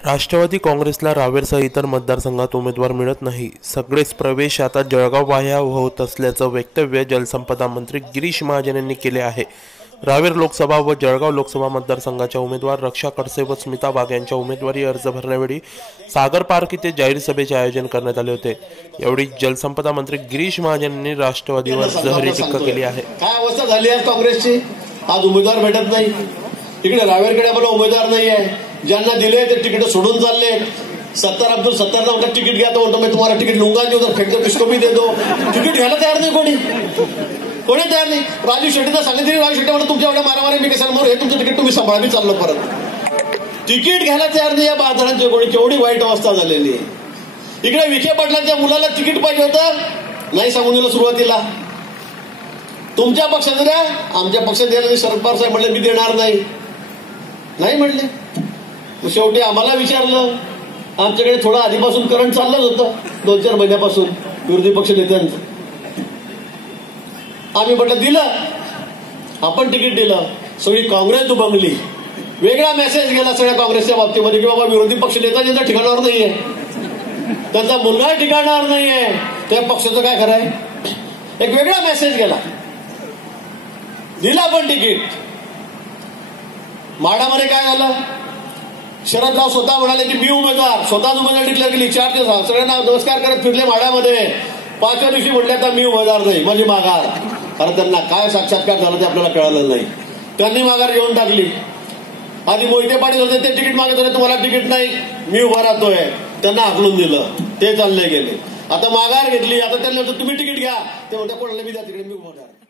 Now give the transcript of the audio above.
राष्ट्रवादी काँग्रेसला रावेरसह इतर मतदारसंघात उमेदवार मिळत नाही. सगळेच प्रवेश आता जळगाव बाह्य होत असल्याचं वक्तव्य जलसंपदा मंत्री गिरीश महाजन यांनी केले आहे. रावेर लोकसभा व जळगाव लोकसभा मतदारसंघाच्या उमेदवार रक्षा खडसे व स्मिता वाघ यांच्या उमेदवारी अर्ज भरण्यावेळी सागर पार्क इथे जाहीर सभेचे आयोजन करण्यात आले होते. यावेळी जलसंपदा मंत्री गिरीश महाजन यांनी राष्ट्रवादीवर जहरी टीका केली आहे. काय अवस्था झाली आज काँग्रेसची? आज उमेदवार भेटत नाही. इकडे रावेरकडे आम्हाला उमेदवार नाही आहे ज्यांना दिले ते तिकीट सोडून चालले. सत्तर अब्दुल सत्तर म्हणतात तिकीट घ्या. तो म्हणतो मी तुम्हाला तिकीट लुंगा देऊ तर फेकतो किसको भी देतो. तिकीट घ्यायला तयार नाही कोणी. कोणी तयार नाही. राजू शेट्टीला सांगितली राजू शेट्टी म्हणतो तुमच्या एवढ्या मारामारी मी कशाला मारू? हे तुमचं तिकीट तुम्ही सांभाळा मी चाललो परत. तिकीट घ्यायला तयार नाही या बाजारांची कोणी केवढी वाईट अवस्था झालेली आहे. इकडे विखे पाटलांच्या मुलाला तिकीट पाहिजे होतं. नाही सांगून दिलं सुरुवातीला. तुमच्या पक्षात द्या आमच्या पक्षात द्यायला शरद पवार साहेब म्हणले मी देणार नाही. नाही म्हणले. मग शेवटी आम्हाला विचारलं. आमच्याकडे थोडं आधीपासून करंट चाललंच होतं. दोन चार महिन्यापासून विरोधी पक्ष नेत्यांचं. आम्ही म्हटलं दिलं. आपण तिकीट दिलं. सगळी काँग्रेस दुबंगली वेगळा मेसेज गेला सगळ्या काँग्रेसच्या बाबतीमध्ये की बाबा विरोधी पक्ष नेता त्यांच्या ठिकाणावर नाहीये. त्यांचा मुलगा ठिकाणावर नाहीये. त्या पक्षाचं काय खरं आहे? एक वेगळा मेसेज गेला. दिला आपण तिकीट. माडामध्ये काय झालं? शरदराव स्वतः म्हणाले की मी उमेदवार. स्वतःच उमेदवार डिक्लेअर केली. चार ते सहा सगळ्यांना नमस्कार करत फिरले माड्यामध्ये. पाचव्या दिवशी म्हटल्या तर मी उमेदवार नाही म्हणजे माघार. कारण त्यांना काय साक्षात्कार झाला ते आपल्याला कळालं नाही. त्यांनी माघार घेऊन टाकली. आधी मोहिते पाटील होते ते तिकीट मागत होते तुम्हाला तिकीट नाही. मी उभा राहतोय. त्यांना हाकलून दिलं. ते चालले गेले. आता माघार घेतली. आता त्यांना तुम्ही तिकीट घ्या. ते म्हणतात कोणाला मी द्या तिकडे मी उभा राहतो